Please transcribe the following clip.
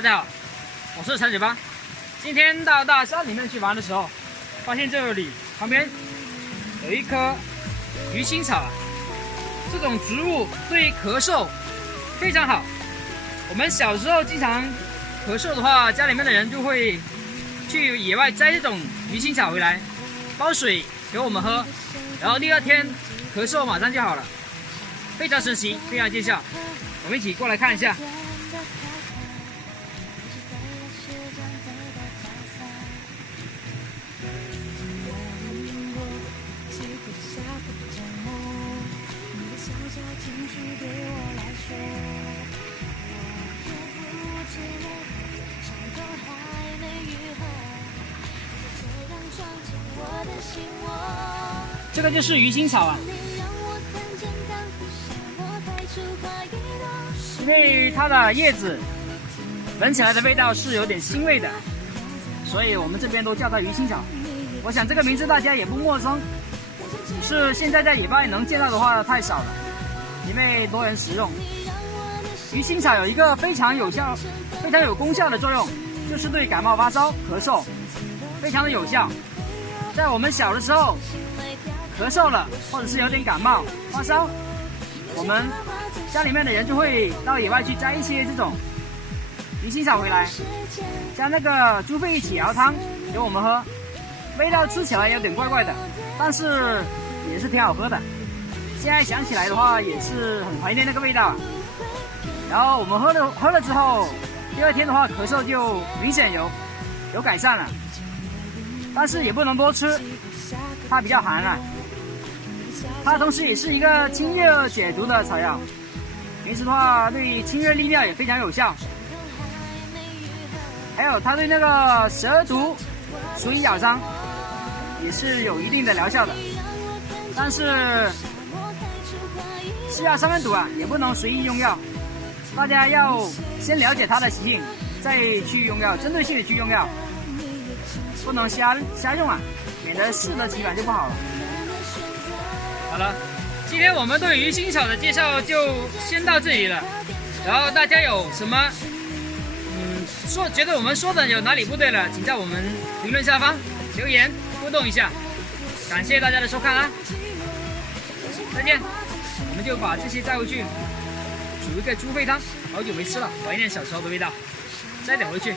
大家好，我是陈嘴巴。今天到大山里面去玩的时候，发现这里旁边有一棵鱼腥草，这种植物对咳嗽非常好。我们小时候经常咳嗽的话，家里面的人就会去野外摘这种鱼腥草回来，煲水给我们喝，然后第二天咳嗽马上就好了，非常神奇，非常见效。我们一起过来看一下。这个就是鱼腥草啊，因为它的叶子闻起来的味道是有点腥味的，所以我们这边都叫它鱼腥草。我想这个名字大家也不陌生，只是现在在野外能见到的话太少了，因为多人食用。鱼腥草有一个非常有功效的作用，就是对感冒发烧、咳嗽非常的有效。在我们小的时候咳嗽了，或者是有点感冒发烧，我们家里面的人就会到野外去摘一些这种鱼腥草回来，加那个猪肺一起熬汤给我们喝，味道吃起来有点怪怪的，但是也是挺好喝的。现在想起来的话也是很怀念那个味道。然后我们喝了之后，第二天的话咳嗽就明显有改善了，但是也不能多吃，它比较寒啊。它同时也是一个清热解毒的草药，平时的话对清热利尿也非常有效。还有它对那个蛇毒、鼠蚁咬伤也是有一定的疗效的。但是是药三分毒啊，也不能随意用药，大家要先了解它的习性，再去用药，针对性的去用药，不能瞎用啊，免得适得其反就不好了。好了，今天我们对鱼腥草的介绍就先到这里了。然后大家有什么觉得我们说的有哪里不对了，请在我们评论下方留言互动一下。感谢大家的收看啊，再见。我们就把这些带回去煮一个猪肺汤，好久没吃了，怀念小时候的味道，再点回去。